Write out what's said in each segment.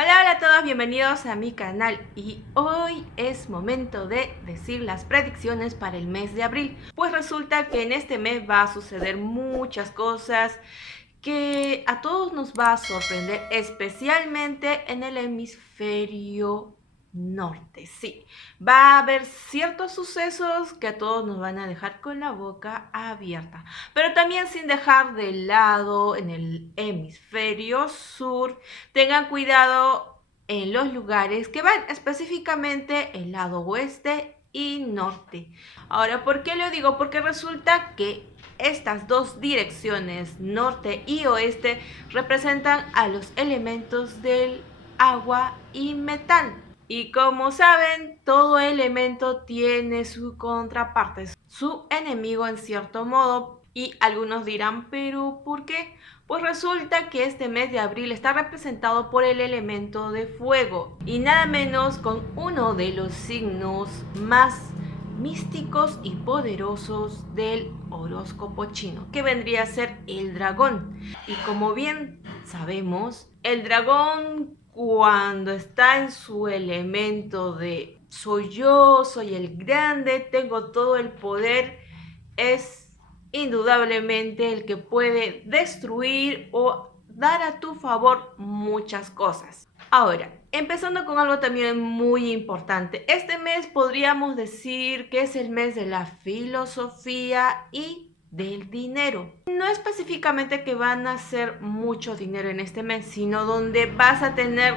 Hola, hola a todos, bienvenidos a mi canal y hoy es momento de decir las predicciones para el mes de abril. Pues resulta que en este mes va a suceder muchas cosas que a todos nos va a sorprender, especialmente en el hemisferio norte. Sí, va a haber ciertos sucesos que a todos nos van a dejar con la boca abierta, pero también sin dejar de lado en el hemisferio sur. Tengan cuidado en los lugares que van, específicamente el lado oeste y norte. Ahora, ¿por qué lo digo? Porque resulta que estas dos direcciones, norte y oeste, representan a los elementos del agua y metal. Y como saben, todo elemento tiene su contraparte, su enemigo en cierto modo. Y algunos dirán, ¿pero por qué? Pues resulta que este mes de abril está representado por el elemento de fuego y nada menos con uno de los signos más místicos y poderosos del horóscopo chino, que vendría a ser el dragón. Y como bien sabemos, el dragón cuando está en su elemento de soy yo, soy el grande, tengo todo el poder, es indudablemente el que puede destruir o dar a tu favor muchas cosas. Ahora, empezando con algo también muy importante. Este mes podríamos decir que es el mes de la filosofía y del dinero. No específicamente que van a hacer mucho dinero en este mes, sino donde vas a tener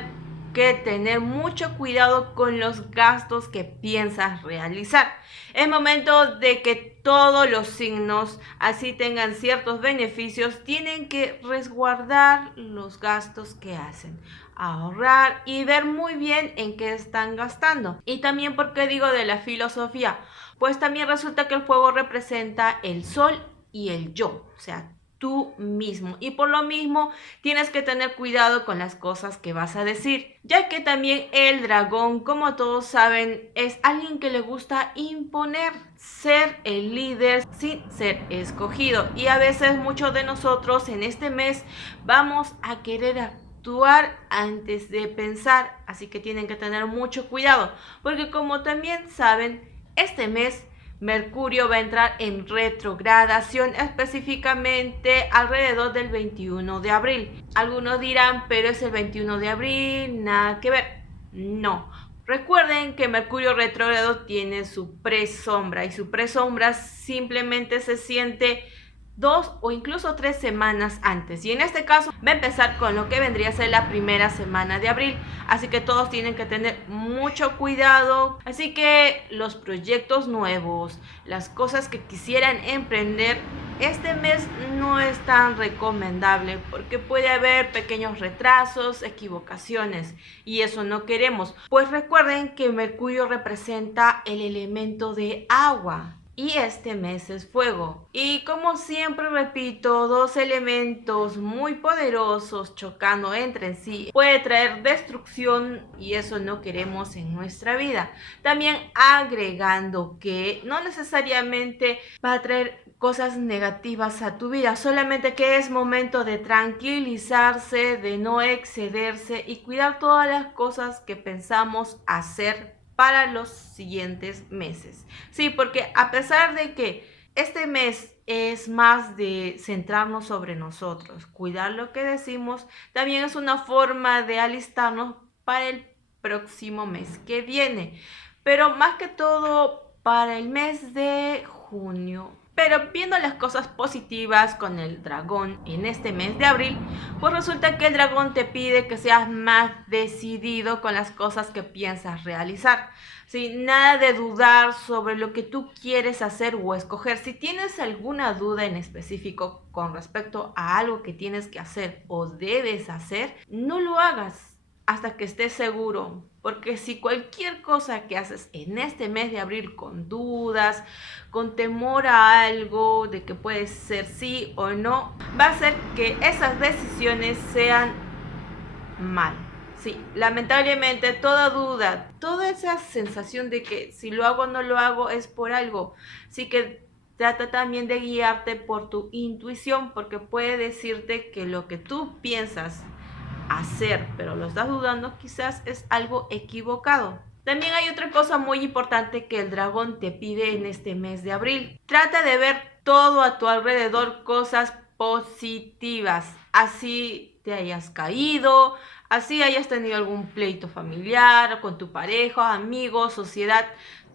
que tener mucho cuidado con los gastos que piensas realizar. Es momento de que todos los signos, así tengan ciertos beneficios, tienen que resguardar los gastos que hacen, ahorrar y ver muy bien en qué están gastando. Y también, porque digo de la filosofía, pues también resulta que el fuego representa el sol y el yo, o sea, tú mismo, y por lo mismo tienes que tener cuidado con las cosas que vas a decir, ya que también el dragón, como todos saben, es alguien que le gusta imponer, ser el líder sin ser escogido, y a veces muchos de nosotros en este mes vamos a querer actuar antes de pensar, así que tienen que tener mucho cuidado, porque como también saben, este mes Mercurio va a entrar en retrogradación específicamente alrededor del 21 de abril. Algunos dirán, pero es el 21 de abril, nada que ver. No. Recuerden que Mercurio retrógrado tiene su presombra y su presombra simplemente se siente 2 o incluso 3 semanas antes, y en este caso va a empezar con lo que vendría a ser la primera semana de abril, así que todos tienen que tener mucho cuidado. Así que los proyectos nuevos, las cosas que quisieran emprender este mes, no es tan recomendable porque puede haber pequeños retrasos, equivocaciones, y eso no queremos, pues recuerden que Mercurio representa el elemento de agua y este mes es fuego. Y como siempre repito, dos elementos muy poderosos chocando entre sí puede traer destrucción, y eso no queremos en nuestra vida. También agregando que no necesariamente va a traer cosas negativas a tu vida, solamente que es momento de tranquilizarse, de no excederse y cuidar todas las cosas que pensamos hacer para los siguientes meses. Sí, porque a pesar de que este mes es más de centrarnos sobre nosotros, cuidar lo que decimos, también es una forma de alistarnos para el próximo mes que viene, pero más que todo para el mes de junio. Pero viendo las cosas positivas con el dragón en este mes de abril, pues resulta que el dragón te pide que seas más decidido con las cosas que piensas realizar. ¿Sí? Nada de dudar sobre lo que tú quieres hacer o escoger. Si tienes alguna duda en específico con respecto a algo que tienes que hacer o debes hacer, no lo hagas hasta que estés seguro, porque si cualquier cosa que haces en este mes de abril con dudas, con temor a algo de que puede ser sí o no, va a hacer que esas decisiones sean mal. Sí, lamentablemente toda duda, toda esa sensación de que si lo hago o no lo hago es por algo. Así que trata también de guiarte por tu intuición, porque puede decirte que lo que tú piensas hacer, pero lo estás dudando, quizás es algo equivocado. También hay otra cosa muy importante que el dragón te pide en este mes de abril. Trata de ver todo a tu alrededor, cosas positivas. Así te hayas caído, así hayas tenido algún pleito familiar con tu pareja, amigos, sociedad.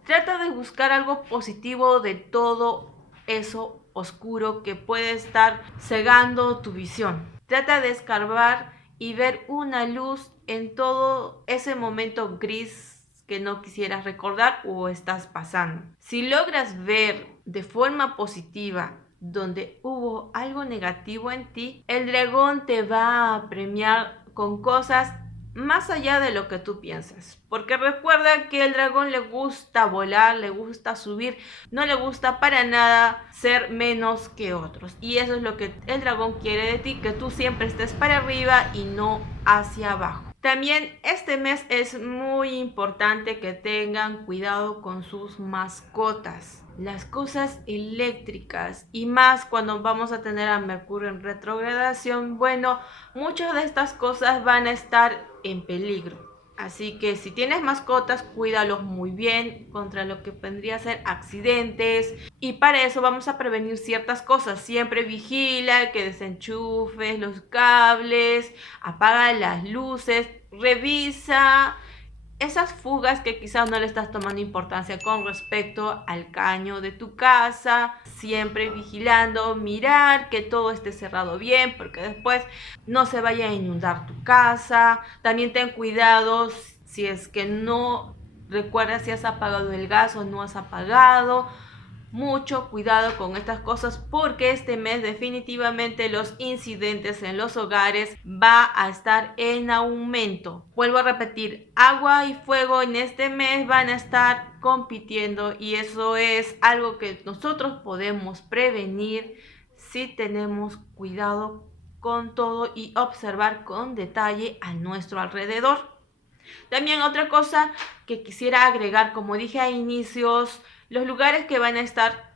Trata de buscar algo positivo de todo eso oscuro que puede estar cegando tu visión. Trata de escarbar y ver una luz en todo ese momento gris que no quisieras recordar o estás pasando. Si logras ver de forma positiva donde hubo algo negativo en ti, el dragón te va a premiar con cosas más allá de lo que tú piensas. Porque recuerda que el dragón le gusta volar, le gusta subir, no le gusta para nada ser menos que otros. Y eso es lo que el dragón quiere de ti, que tú siempre estés para arriba y no hacia abajo. También este mes es muy importante que tengan cuidado con sus mascotas. Las cosas eléctricas y más cuando vamos a tener a Mercurio en retrogradación, bueno, muchas de estas cosas van a estar en peligro. Así que si tienes mascotas, cuídalos muy bien contra lo que vendría a ser accidentes. Y para eso vamos a prevenir ciertas cosas. Siempre vigila que desenchufes los cables, apaga las luces, revisa esas fugas que quizás no le estás tomando importancia con respecto al caño de tu casa, siempre vigilando, mirar que todo esté cerrado bien, porque después no se vaya a inundar tu casa. También ten cuidado si es que no recuerdas si has apagado el gas o no has apagado. Mucho cuidado con estas cosas porque este mes definitivamente los incidentes en los hogares va a estar en aumento. Vuelvo a repetir, agua y fuego en este mes van a estar compitiendo y eso es algo que nosotros podemos prevenir si tenemos cuidado con todo y observar con detalle a nuestro alrededor. También otra cosa que quisiera agregar, como dije a inicios, los lugares que van a estar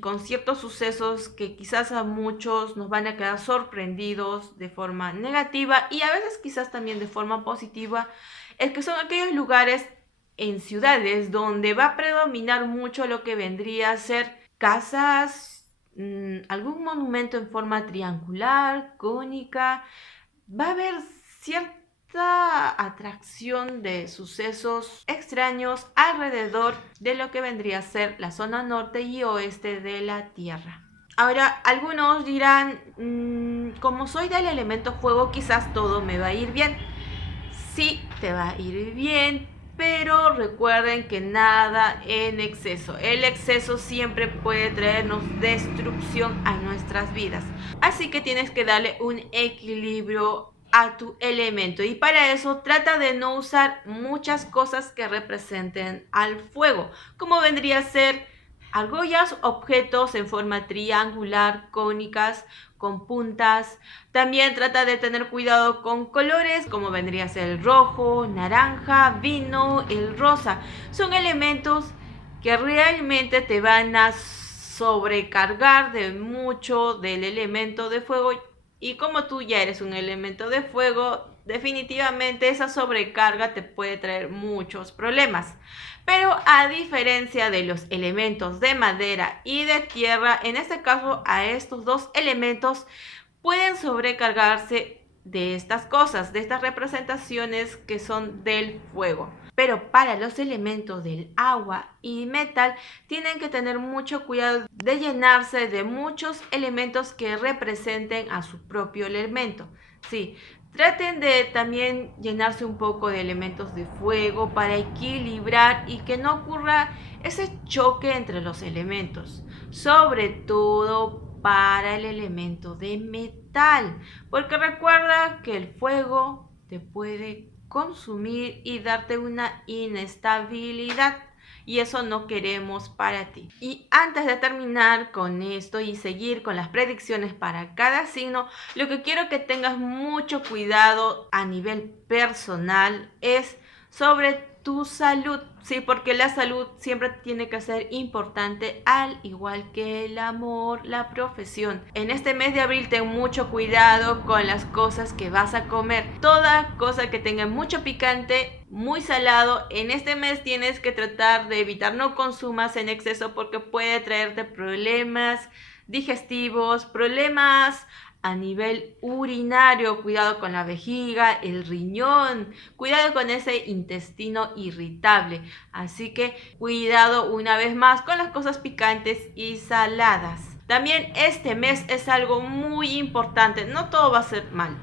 con ciertos sucesos que quizás a muchos nos van a quedar sorprendidos de forma negativa y a veces quizás también de forma positiva, es que son aquellos lugares en ciudades donde va a predominar mucho lo que vendría a ser casas, algún monumento en forma triangular, cónica. Va a haber cierta atracción de sucesos extraños alrededor de lo que vendría a ser la zona norte y oeste de la Tierra. Ahora, algunos dirán, como soy del elemento fuego, quizás todo me va a ir bien. Sí, te va a ir bien, pero recuerden que nada en exceso. El exceso siempre puede traernos destrucción a nuestras vidas. Así que tienes que darle un equilibrio a tu elemento y para eso trata de no usar muchas cosas que representen al fuego, como vendría a ser argollas, objetos en forma triangular, cónicas, con puntas. También trata de tener cuidado con colores como vendría a ser el rojo, naranja, vino, el rosa. Son elementos que realmente te van a sobrecargar de mucho del elemento de fuego y como tú ya eres un elemento de fuego, definitivamente esa sobrecarga te puede traer muchos problemas. Pero a diferencia de los elementos de madera y de tierra, en este caso a estos dos elementos pueden sobrecargarse de estas cosas, de estas representaciones que son del fuego. Pero para los elementos del agua y metal tienen que tener mucho cuidado de llenarse de muchos elementos que representen a su propio elemento. Sí, traten de también llenarse un poco de elementos de fuego para equilibrar y que no ocurra ese choque entre los elementos, sobre todo para el elemento de metal, porque recuerda que el fuego te puede consumir y darte una inestabilidad y eso no queremos para ti. Y antes de terminar con esto y seguir con las predicciones para cada signo, lo que quiero que tengas mucho cuidado a nivel personal es sobre tu salud. Sí, porque la salud siempre tiene que ser importante, al igual que el amor, la profesión. En este mes de abril ten mucho cuidado con las cosas que vas a comer. Toda cosa que tenga mucho picante, muy salado, en este mes tienes que tratar de evitar, no consumas en exceso porque puede traerte problemas digestivos, problemas a nivel urinario, cuidado con la vejiga, el riñón, cuidado con ese intestino irritable. Así que cuidado una vez más con las cosas picantes y saladas. También este mes es algo muy importante, no todo va a ser mal.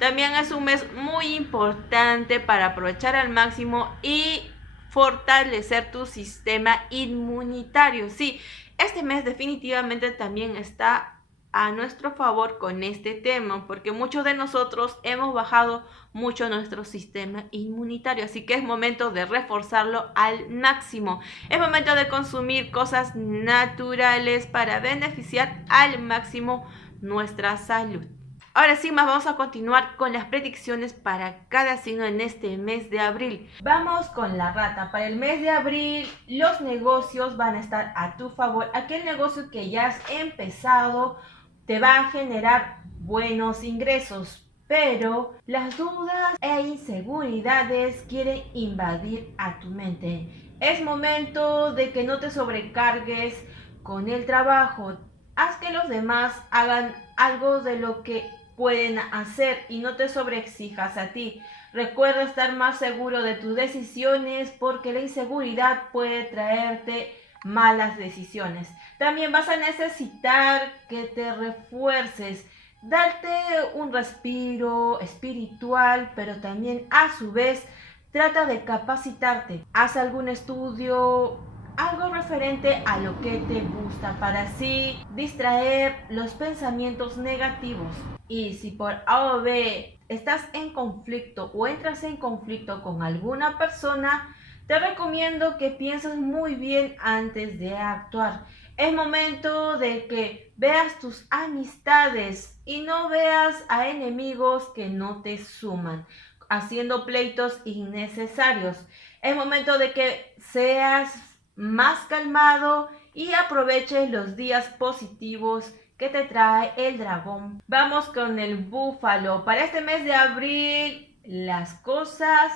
También es un mes muy importante para aprovechar al máximo y fortalecer tu sistema inmunitario. Sí, este mes definitivamente también está a nuestro favor con este tema, porque muchos de nosotros hemos bajado mucho nuestro sistema inmunitario, así que es momento de reforzarlo al máximo. Es momento de consumir cosas naturales para beneficiar al máximo nuestra salud. Ahora sí, más vamos a continuar con las predicciones para cada signo en este mes de abril. Vamos con la rata. Para el mes de abril, los negocios van a estar a tu favor. Aquel negocio que ya has empezado te va a generar buenos ingresos, pero las dudas e inseguridades quieren invadir a tu mente. Es momento de que no te sobrecargues con el trabajo. Haz que los demás hagan algo de lo que pueden hacer y no te sobreexijas a ti. Recuerda estar más seguro de tus decisiones porque la inseguridad puede traerte malas decisiones. También vas a necesitar que te refuerces, darte un respiro espiritual, pero también a su vez trata de capacitarte. Haz algún estudio, algo referente a lo que te gusta para así distraer los pensamientos negativos. Y si por A o B estás en conflicto o entras en conflicto con alguna persona, te recomiendo que pienses muy bien antes de actuar. Es momento de que veas tus amistades y no veas a enemigos que no te suman, haciendo pleitos innecesarios. Es momento de que seas más calmado y aproveches los días positivos que te trae el dragón. Vamos con el búfalo. Para este mes de abril las cosas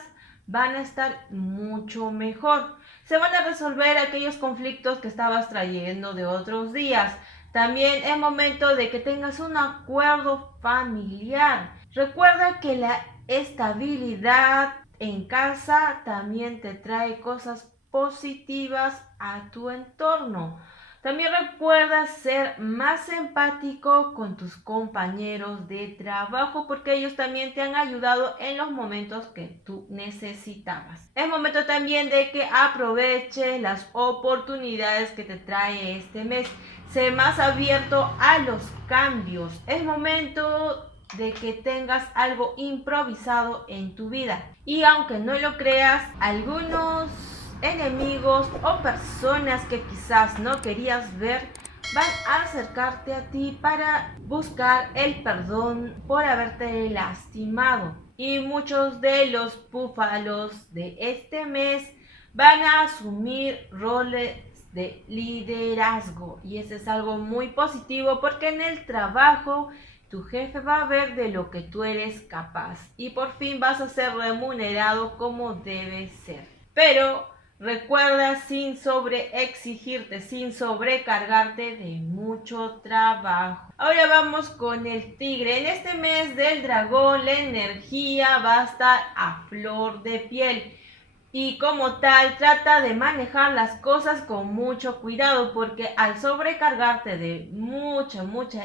van a estar mucho mejor. Se van a resolver aquellos conflictos que estabas trayendo de otros días. También es momento de que tengas un acuerdo familiar. Recuerda que la estabilidad en casa también te trae cosas positivas a tu entorno. También recuerda ser más empático con tus compañeros de trabajo porque ellos también te han ayudado en los momentos que tú necesitabas. Es momento también de que aproveches las oportunidades que te trae este mes. Sé más abierto a los cambios. Es momento de que tengas algo improvisado en tu vida. Y aunque no lo creas, algunos enemigos o personas que quizás no querías ver van a acercarte a ti para buscar el perdón por haberte lastimado. Y muchos de los búfalos de este mes van a asumir roles de liderazgo y eso es algo muy positivo porque en el trabajo tu jefe va a ver de lo que tú eres capaz y por fin vas a ser remunerado como debe ser. Pero recuerda sin sobreexigirte, sin sobrecargarte de mucho trabajo. Ahora vamos con el tigre. En este mes del dragón la energía va a estar a flor de piel. Y como tal, trata de manejar las cosas con mucho cuidado porque al sobrecargarte de mucha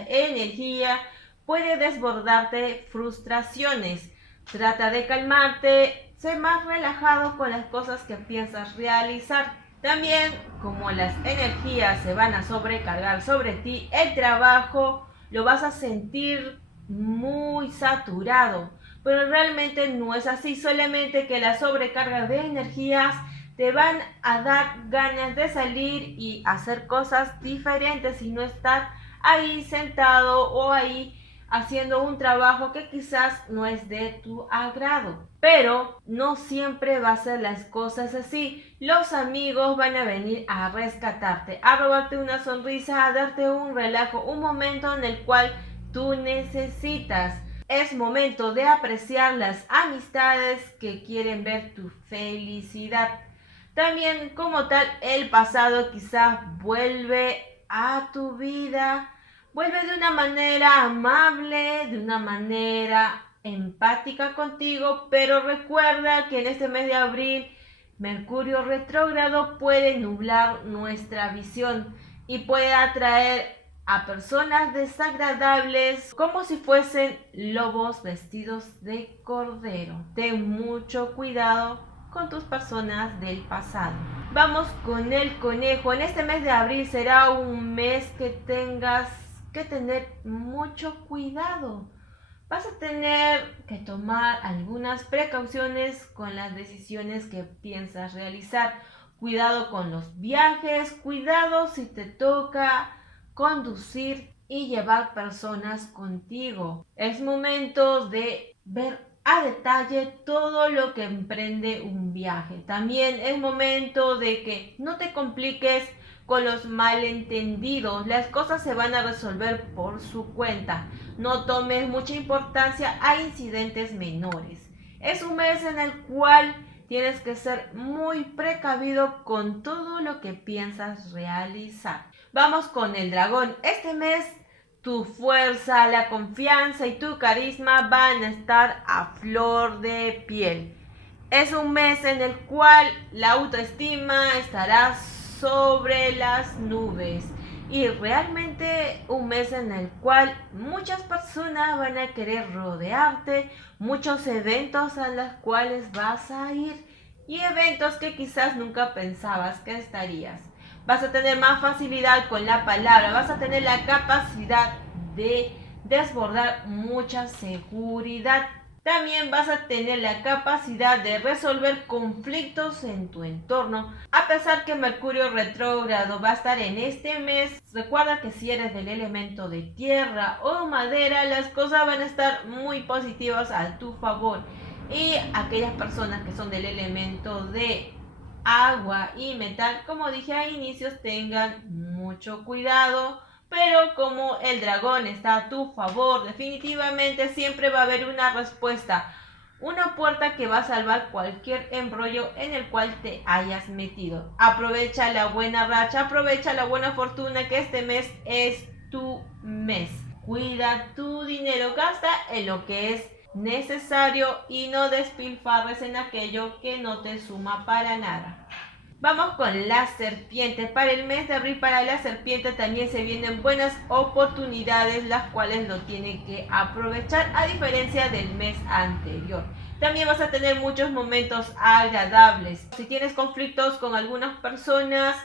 energía puede desbordarte frustraciones. Trata de calmarte, sé más relajado con las cosas que piensas realizar. También, como las energías se van a sobrecargar sobre ti, el trabajo lo vas a sentir muy saturado. Pero realmente no es así, solamente que la sobrecarga de energías te van a dar ganas de salir y hacer cosas diferentes y no estar ahí sentado o ahí haciendo un trabajo que quizás no es de tu agrado. Pero no siempre va a ser las cosas así. Los amigos van a venir a rescatarte, a robarte una sonrisa, a darte un relajo, un momento en el cual tú necesitas. Es momento de apreciar las amistades que quieren ver tu felicidad. También como tal, el pasado quizás vuelve a tu vida, vuelve de una manera amable, de una manera empática contigo, pero recuerda que en este mes de abril Mercurio retrógrado puede nublar nuestra visión y puede atraer a personas desagradables como si fuesen lobos vestidos de cordero. Ten mucho cuidado con tus personas del pasado. Vamos con el conejo. En este mes de abril será un mes que tengas que tener mucho cuidado. Vas a tener que tomar algunas precauciones con las decisiones que piensas realizar. Cuidado con los viajes, cuidado si te toca conducir y llevar personas contigo. Es momento de ver a detalle todo lo que emprende un viaje. También es momento de que no te compliques con los malentendidos. Las cosas se van a resolver por su cuenta. No tomes mucha importancia a incidentes menores. Es un mes en el cual tienes que ser muy precavido con todo lo que piensas realizar. Vamos con el dragón. Este mes tu fuerza, la confianza y tu carisma van a estar a flor de piel. Es un mes en el cual la autoestima estará sobre las nubes y realmente un mes en el cual muchas personas van a querer rodearte, muchos eventos a los cuales vas a ir y eventos que quizás nunca pensabas que estarías. Vas a tener más facilidad con la palabra, vas a tener la capacidad de desbordar mucha seguridad. También vas a tener la capacidad de resolver conflictos en tu entorno. A pesar que Mercurio retrógrado va a estar en este mes, recuerda que si eres del elemento de tierra o madera, las cosas van a estar muy positivas a tu favor. Y aquellas personas que son del elemento de agua y metal, como dije a inicios, tengan mucho cuidado. Pero como el dragón está a tu favor, definitivamente siempre va a haber una respuesta. Una puerta que va a salvar cualquier embrollo en el cual te hayas metido. Aprovecha la buena racha, aprovecha la buena fortuna que este mes es tu mes. Cuida tu dinero, gasta en lo que es necesario y no despilfarres en aquello que no te suma para nada. Vamos con la serpiente. Para el mes de abril, para la serpiente también se vienen buenas oportunidades, las cuales lo tienen que aprovechar a diferencia del mes anterior. También vas a tener muchos momentos agradables. Si tienes conflictos con algunas personas,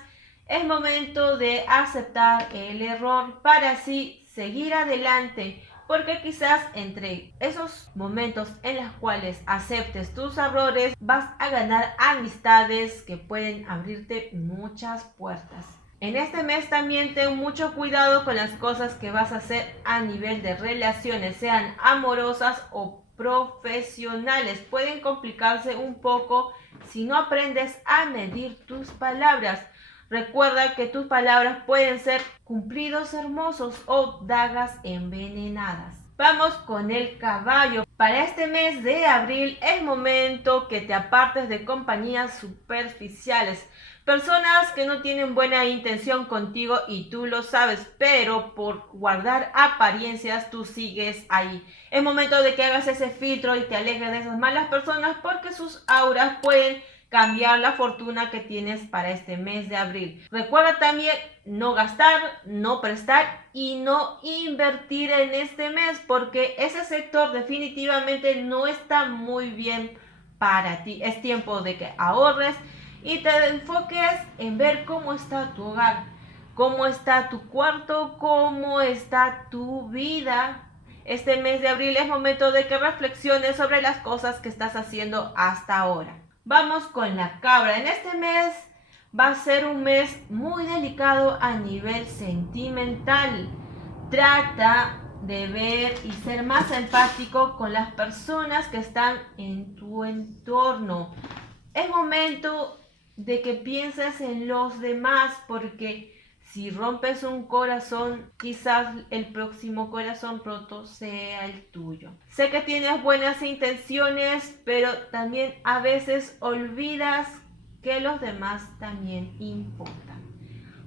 es momento de aceptar el error para así seguir adelante. Porque quizás entre esos momentos en los cuales aceptes tus errores vas a ganar amistades que pueden abrirte muchas puertas. En este mes también ten mucho cuidado con las cosas que vas a hacer a nivel de relaciones, sean amorosas o profesionales. Pueden complicarse un poco si no aprendes a medir tus palabras. Recuerda que tus palabras pueden ser cumplidos hermosos o dagas envenenadas. Vamos con el caballo. Para este mes de abril es momento que te apartes de compañías superficiales. Personas que no tienen buena intención contigo y tú lo sabes, pero por guardar apariencias tú sigues ahí. Es momento de que hagas ese filtro y te alejes de esas malas personas porque sus auras pueden cambiar la fortuna que tienes para este mes de abril. Recuerda también no gastar, no prestar y no invertir en este mes porque ese sector definitivamente no está muy bien para ti. Es tiempo de que ahorres y te enfoques en ver cómo está tu hogar, cómo está tu cuarto, cómo está tu vida. Este mes de abril es momento de que reflexiones sobre las cosas que estás haciendo hasta ahora. Vamos con la cabra. En este mes va a ser un mes muy delicado a nivel sentimental. Trata de ver y ser más empático con las personas que están en tu entorno. Es momento de que pienses en los demás, porque si rompes un corazón, quizás el próximo corazón roto sea el tuyo. Sé que tienes buenas intenciones, pero también a veces olvidas que los demás también importan.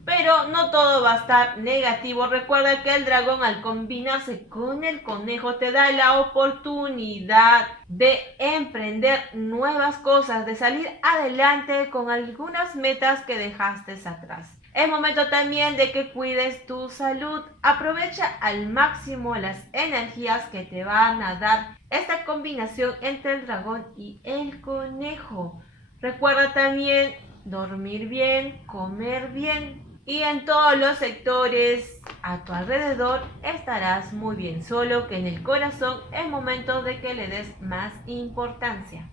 Pero no todo va a estar negativo. Recuerda que el dragón, al combinarse con el conejo, te da la oportunidad de emprender nuevas cosas, de salir adelante con algunas metas que dejaste atrás. Es momento también de que cuides tu salud. Aprovecha al máximo las energías que te van a dar esta combinación entre el dragón y el conejo. Recuerda también dormir bien, comer bien, y en todos los sectores a tu alrededor estarás muy bien, solo que en el corazón es momento de que le des más importancia.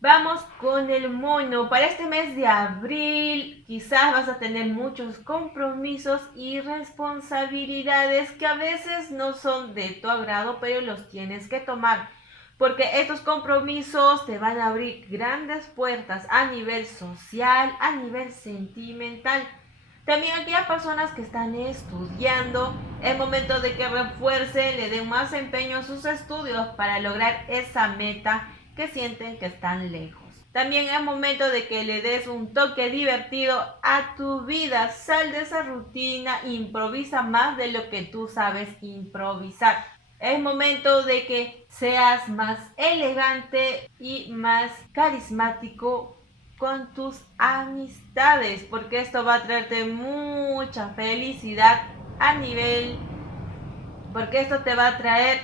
Vamos con el mono. Para este mes de abril quizás vas a tener muchos compromisos y responsabilidades que a veces no son de tu agrado, pero los tienes que tomar, porque estos compromisos te van a abrir grandes puertas a nivel social, a nivel sentimental. También aquellas personas que están estudiando, es momento de que refuercen, le den más empeño a sus estudios para lograr esa meta que sienten que están lejos. También es momento de que le des un toque divertido a tu vida. Sal de esa rutina, improvisa más de lo que tú sabes improvisar. Es momento de que seas más elegante y más carismático con tus amistades, porque esto va a traerte mucha felicidad a nivel, porque esto te va a traer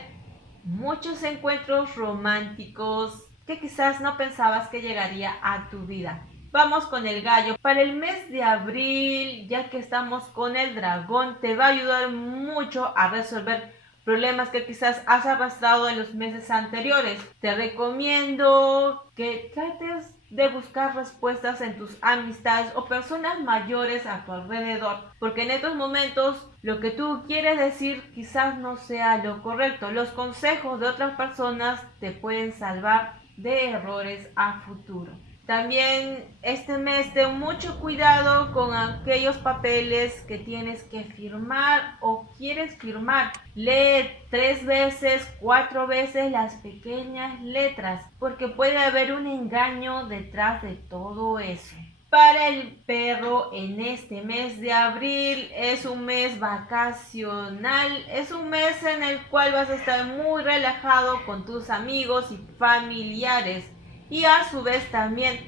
muchos encuentros románticos que quizás no pensabas que llegaría a tu vida. Vamos con el gallo. Para el mes de abril, ya que estamos con el dragón, te va a ayudar mucho a resolver problemas que quizás has arrastrado en los meses anteriores. Te recomiendo que trates de buscar respuestas en tus amistades o personas mayores a tu alrededor, porque en estos momentos lo que tú quieres decir quizás no sea lo correcto. Los consejos de otras personas te pueden salvar de errores a futuro. También este mes ten mucho cuidado con aquellos papeles que tienes que firmar o quieres firmar. Lee 3 veces, 4 veces las pequeñas letras, porque puede haber un engaño detrás de todo eso. Para el perro, en este mes de abril es un mes vacacional, es un mes en el cual vas a estar muy relajado con tus amigos y familiares, y a su vez también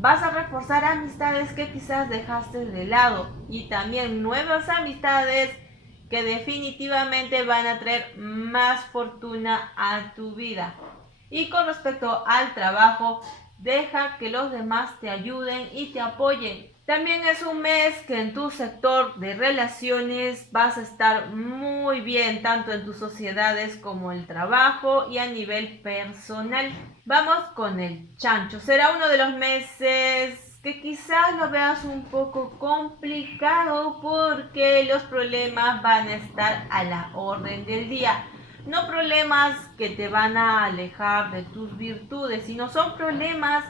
vas a reforzar amistades que quizás dejaste de lado, y también nuevas amistades que definitivamente van a traer más fortuna a tu vida. Y con respecto al trabajo, deja que los demás te ayuden y te apoyen. También es un mes que en tu sector de relaciones vas a estar muy bien, tanto en tus sociedades como el trabajo y a nivel personal. Vamos con el chancho. Será uno de los meses que quizás lo veas un poco complicado, porque los problemas van a estar a la orden del día. No problemas que te van a alejar de tus virtudes, sino son problemas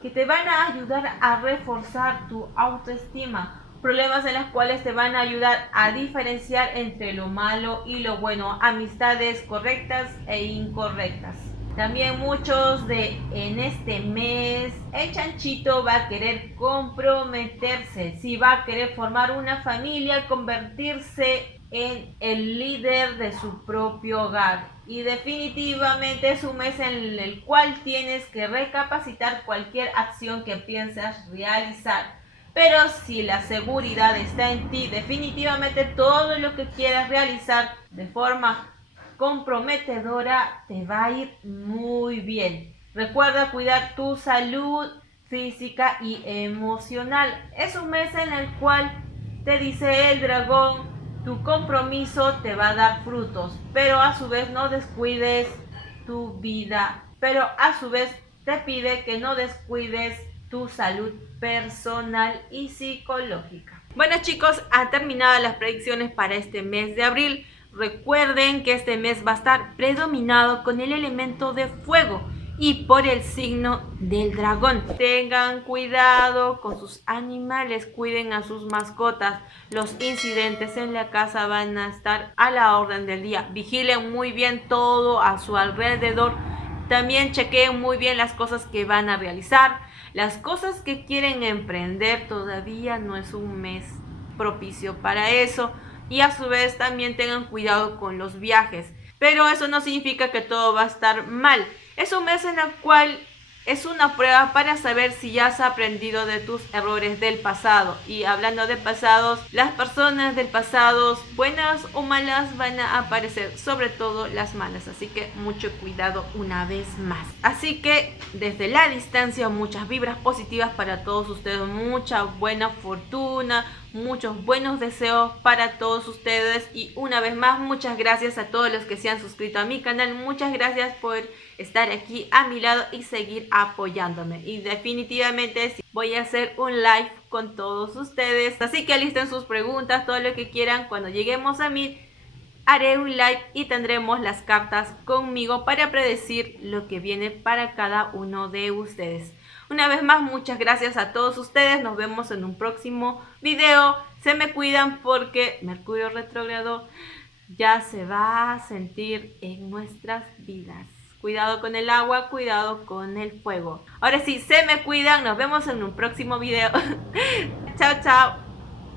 que te van a ayudar a reforzar tu autoestima. Problemas en los cuales te van a ayudar a diferenciar entre lo malo y lo bueno, amistades correctas e incorrectas. También muchos de en este mes, el chanchito va a querer comprometerse, si va a querer formar una familia, convertirse en el líder de su propio hogar. Y definitivamente es un mes en el cual tienes que recapacitar cualquier acción que piensas realizar. Pero si la seguridad está en ti, definitivamente todo lo que quieras realizar de forma comprometedora te va a ir muy bien. Recuerda cuidar tu salud física y emocional. Es un mes en el cual te dice el dragón, tu compromiso te va a dar frutos, pero a su vez no descuides tu vida, pero a su vez te pide que no descuides tu salud personal y psicológica. Bueno chicos, han terminado las predicciones para este mes de abril. Recuerden que este mes va a estar predominado con el elemento de fuego y por el signo del dragón. Tengan cuidado con sus animales, cuiden a sus mascotas. Los incidentes en la casa van a estar a la orden del día. Vigilen muy bien todo a su alrededor. También chequeen muy bien las cosas que van a realizar. Las cosas que quieren emprender, todavía no es un mes propicio para eso. Y a su vez también tengan cuidado con los viajes. Pero eso no significa que todo va a estar mal. Es un mes en el cual es una prueba para saber si ya has aprendido de tus errores del pasado. Y hablando de pasados, las personas del pasado, buenas o malas, van a aparecer, sobre todo las malas. Así que mucho cuidado una vez más. Así que desde la distancia, muchas vibras positivas para todos ustedes, mucha buena fortuna, muchos buenos deseos para todos ustedes. Y una vez más, muchas gracias a todos los que se han suscrito a mi canal. Muchas gracias por estar aquí a mi lado y seguir apoyándome. Y definitivamente voy a hacer un live con todos ustedes. Así que alisten sus preguntas, todo lo que quieran. Cuando lleguemos a 1000, haré un live y tendremos las cartas conmigo para predecir lo que viene para cada uno de ustedes. Una vez más, muchas gracias a todos ustedes. Nos vemos en un próximo video. Se me cuidan porque Mercurio retrógrado ya se va a sentir en nuestras vidas. Cuidado con el agua, cuidado con el fuego. Ahora sí, se me cuidan. Nos vemos en un próximo video. Chao, chao.